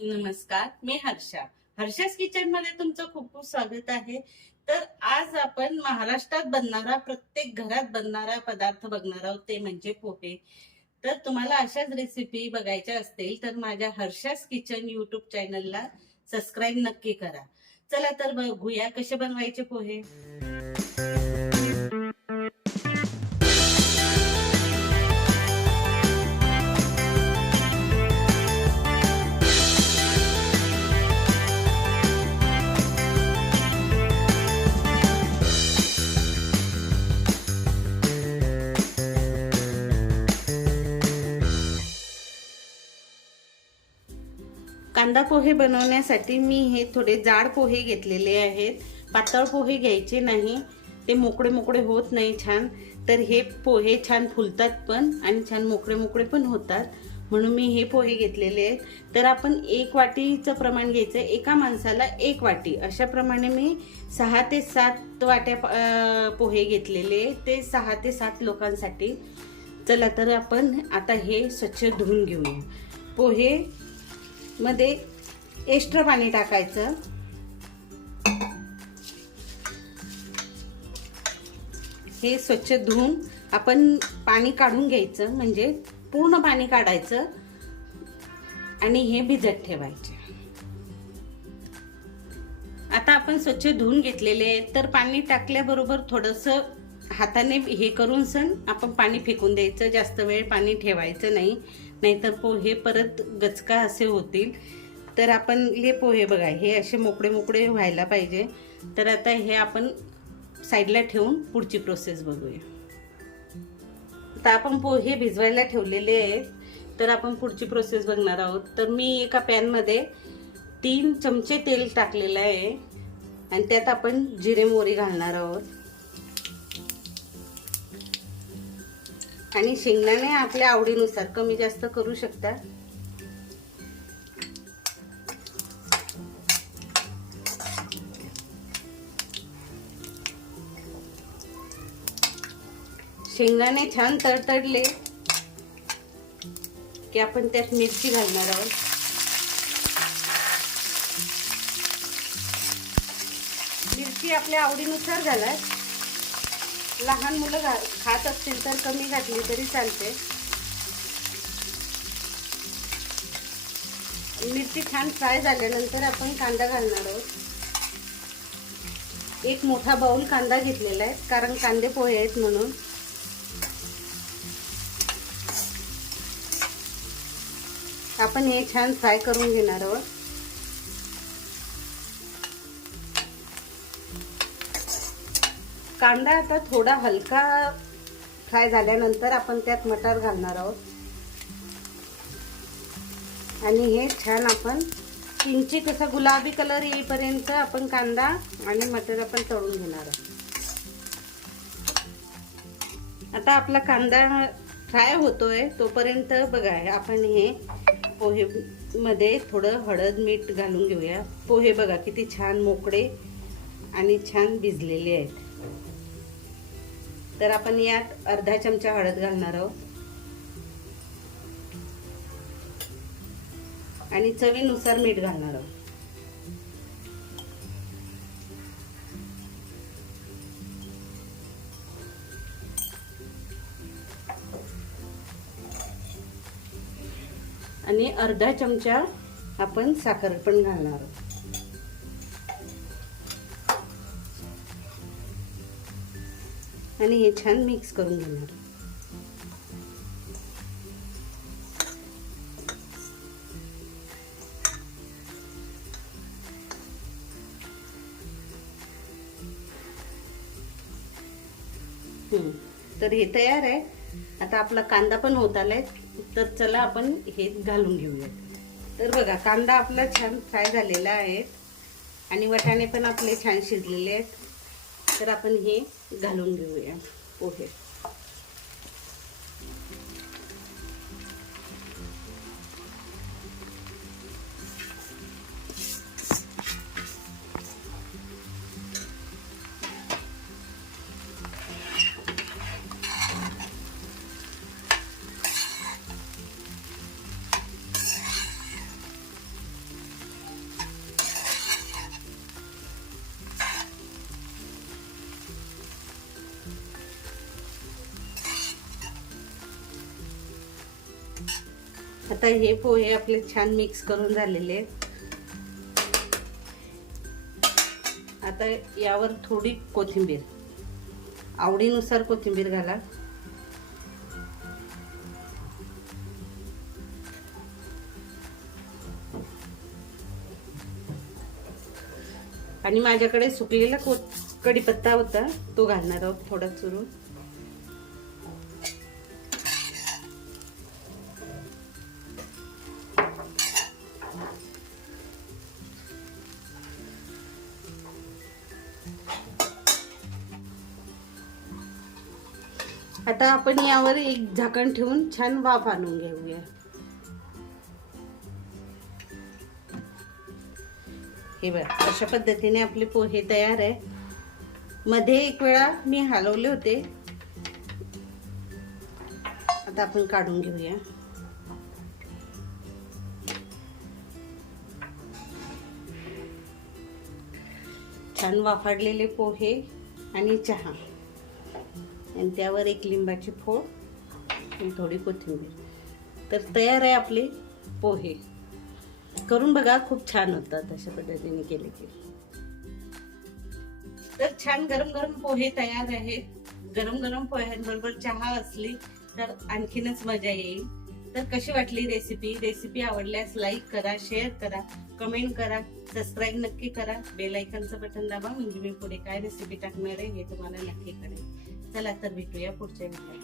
नमस्कार, मी हर्षास किचन मध्ये तुमचं खूप खूप स्वागत आहे. तर आज आपण महाराष्ट्रात बनणारा प्रत्येक घरात बनणारा पदार्थ बघणार आहोत, ते म्हणजे पोहे. तर तुम्हाला अशाच रेसिपी बघायच्या असतील तर माझ्या हर्षास किचन युट्यूब चॅनलला सबस्क्राईब नक्की करा. चला तर बघूया कसे बनवायचे पोहे. कांदा पोहे बनवण्यासाठी मी हे थोडे जाड पोहे घेतलेले आहेत. पातळ पोहे घ्यायचे नाही, ते मोकळे मोकळे होत नाही छान. तर हे पोहे छान फुलतात पण आणि छान मोकळे मोकळे पण होतात, म्हणून मी हे पोहे घेतलेले आहेत. तर आपण 1 वाटीचं प्रमाण घ्यायचं, एका माणसाला 1 वाटी, अशा प्रमाणे मी 6 ते 7 वाट्या पोहे घेतलेले, ते 6 ते 7 लोकांसाठी. चला तर आपण आता हे स्वच्छ धुवून घेऊया. पोहे मध्ये एक्स्ट्रा पाणी टाकायचं. हे स्वच्छ धुवून आपण पाणी काढून घ्यायचं, म्हणजे पूर्ण पाणी काढायचं आणि हे भिजत ठेवायचे. आता आपण स्वच्छ धुवून घेतलेले आहे, तर पाणी टाकल्याबरोबर थोडंसं हाताने हे करून आपण पाणी फेकून द्यायचं. जास्त वेळ पाणी ठेवायचं नाही, नाहीतर पोहे परत गचका असे होतील. तर आपण हे पोहे बघा, हे असे मोकळे मोकळे व्हायला पाहिजे. तर आता हे आपण साईडला ठेवून पुढची प्रोसेस बघूया. आता आपण पोहे भिजवायला ठेवलेले आहेत, तर आपण पुढची प्रोसेस बघणार आहोत. तर मी एका पॅनमध्ये 3 चमचे तेल टाकलेलं आहे आणि त्यात आपण जिरे मोहरी घालणार आहोत. आणि शेंगदाणे आपल्या आवडीनुसार कमी जास्त करू शकता. शेंगदाणे छान तडतडले की आपण त्यात मिरची घालणार आहोत. मिरची आपल्या आवडीनुसार घाला. लहान मुलं खात असतील तर कमी घातली तरी चालते. मिरची छान फ्राय झाल्यानंतर आपण कांदा घालणार आहोत. एक मोठा बाउल कांदा घेतलेला आहे, कारण कांदे पोहे आहेत म्हणून. आपण हे छान फ्राय करून घेणार आहोत. कांदा आता थोडा हलका फ्राय झाल्यानंतर आपण त्यात मटार घालणार आहोत आणि हे छान आपण किंचित असा गुलाबी कलर येईपर्यंत आपण कांदा आणि मटार आपण तळून घेणार आहोत. आता आपला कांदा फ्राय होतोय, तोपर्यंत बघा आपण हे पोहे मध्ये थोडं हळद मीठ घालून घेऊया. पोहे बघा किती छान मोकळे आणि छान भिजलेले आहेत. तर आपण यात अर्धा चमचा हळद घालणार आहोत आणि चवीनुसार मीठ घालणार आहोत. आणि अर्धा चमचा आपण साखर पण घालणार आहोत. आणि हे छान मिक्स करून घेणार. तर हे तयार आहे. आता आपला कांदा पण होत आलाय, तर चला आपण हे घालून घेऊया. तर बघा कांदा आपला छान फ्राय झालेला आहे आणि वाटाणे पण आपले छान शिजलेले आहेत. तर आपण हे घालून घेऊया पोहे. आता हे पोहे आपले छान मिक्स करून झालेले आहेत. आता यावर थोडी कोथिंबीर, आवडीनुसार कोथिंबीर घाला. आणि माझ्याकडे सुकलेला कढीपत्ता होता, तो घालणार आहोत थोडा चुरून. आता आपण यावर एक झाकण ठेवून छान वाफ आणून घेऊया. हे बघा, अशा पद्धतीने आपले पोहे तयार आहे. मध्ये एक वेळा मी हलवले होते. आता आपण काढून घेऊया. छान वाफाडलेले पोहे आणि चहा, आणि त्यावर एक लिंबाची फोड आणि थोडी कोथिंबीर. तर तयार आहे आपले पोहे. करून बघा, खूप छान होतात अशा पद्धतीने केले की. तर छान गरम गरम पोहे तयार आहेत. गरम गरम पोह्यांबरोबर चहा असली तर आणखीनच मजा येईल. तर कशी वाटली रेसिपी आवडल्यास लाईक करा, शेअर करा, कमेंट करा, सबस्क्राईब नक्की करा. बेल आयकॉनचं बटन दाबा, म्हणजे मी पुढे काय रेसिपी टाकणार आहे हे तुम्हाला नक्की कळेल. चला तर भेटूया पुढच्या व्हिडिओत.